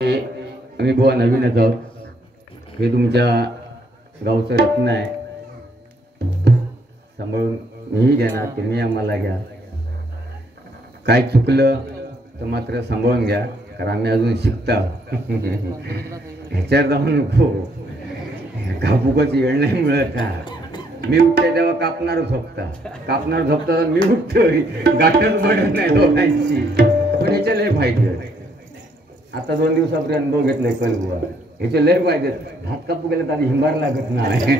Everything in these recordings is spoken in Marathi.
आम्ही बुवा नवीनच आहोत. हे तुमच्या गावचं रत्न आहे, सांभाळून मीही घेणार, तुम्ही आम्हाला घ्या. काय चुकलं तर मात्र सांभाळून घ्या, कारण आम्ही अजून शिकता. ह्याच्यावर जाऊन नको, कापूकच येळ नाही मिळत का. मी उठते तेव्हा कापणार झोपता, कापणार झोपता तर मी उठतोय, गाठच पडत नाही दोघांची. पण ह्याचे लय फायदे. आता 2 दिवसापूर्वी अनुभव घेतलाय कल बुवा, ह्याचे लय फायदे. हात कापू गेले तर हिंबार लागत नाही,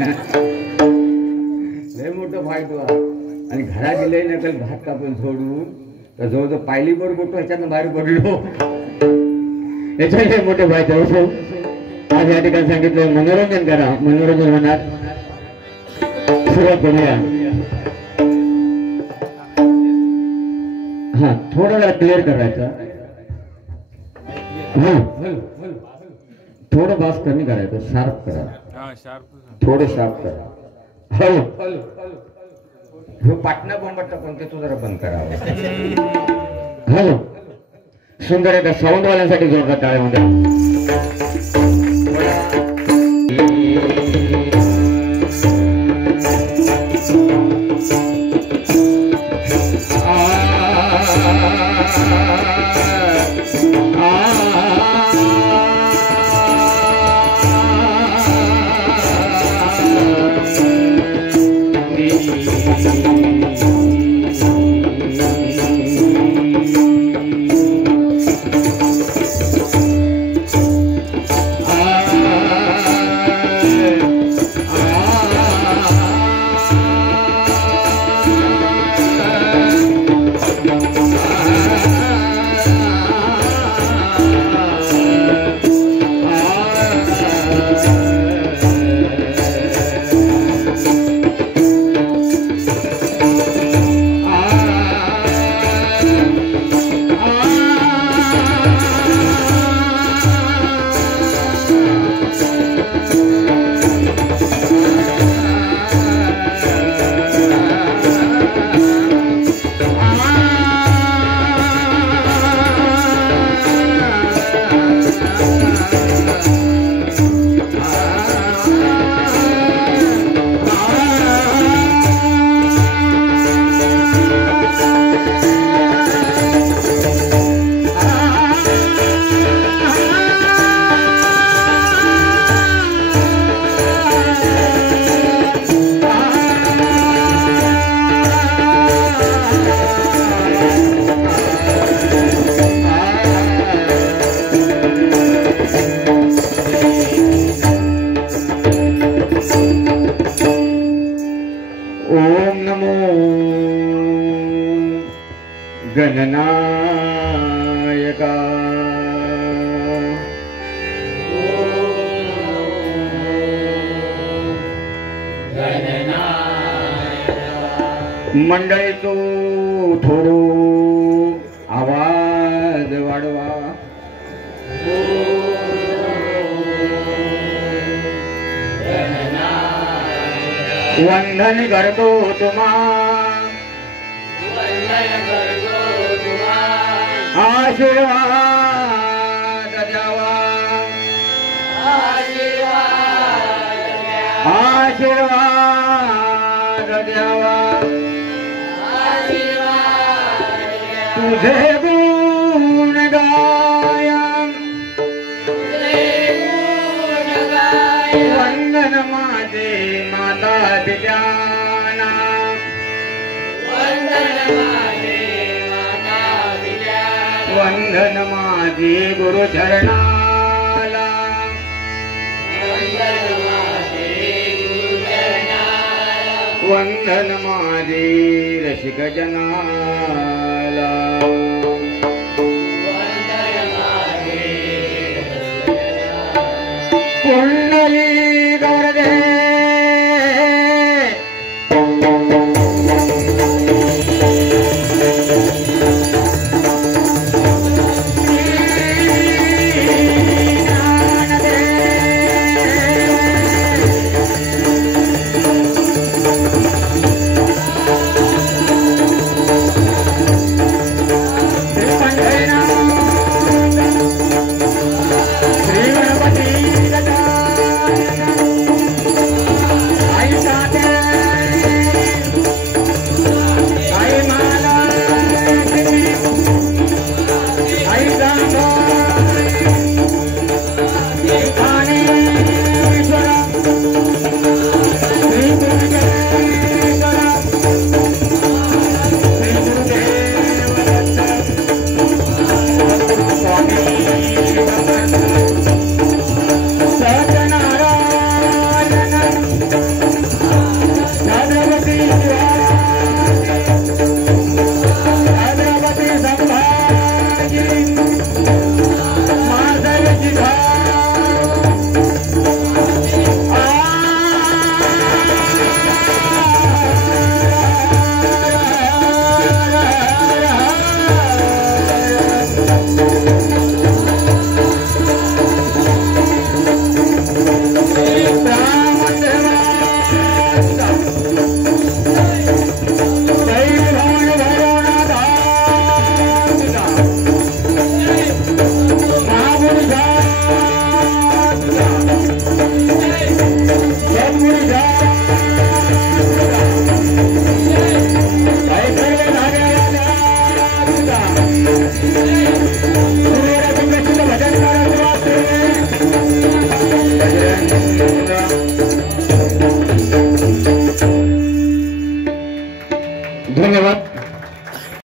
लय मोठं फायदो. आणि घरात गेले ना कल हात कापून सोडून तर जवळजवळ पायली बर बोटो ह्याच्यातनं बाहेर पडलो. याच्या लय मोठे फायदे असो. आज या ठिकाणी सांगितलं मनोरंजन करा, मनोरंजन होणार. सुरुवात करूया. हा, थोडा वेळा क्लिअर करायचा. थोडं बास कमी करायचं, शार्प करा, थोडं शार्प करा. हो, पाटणा बोंबट पण ते तू जरा बंद करावं. हॅलो, सुंदर आहे. त्या साऊंडवाल्यांसाठी जोरदार टाळ्यामध्ये. गणनायका मंडळी तो थोडो आवाज वाढवा. वंदन करतो तुम्हा, आशीर्वाद द्यावा, आशीर्वाद द्यावा. तुझे गुण गाया, वंदन माझे माता पित्यांना, वंदन माझे गुरु चरणाला, वंदन माझे रसिक जनाला. पुण्य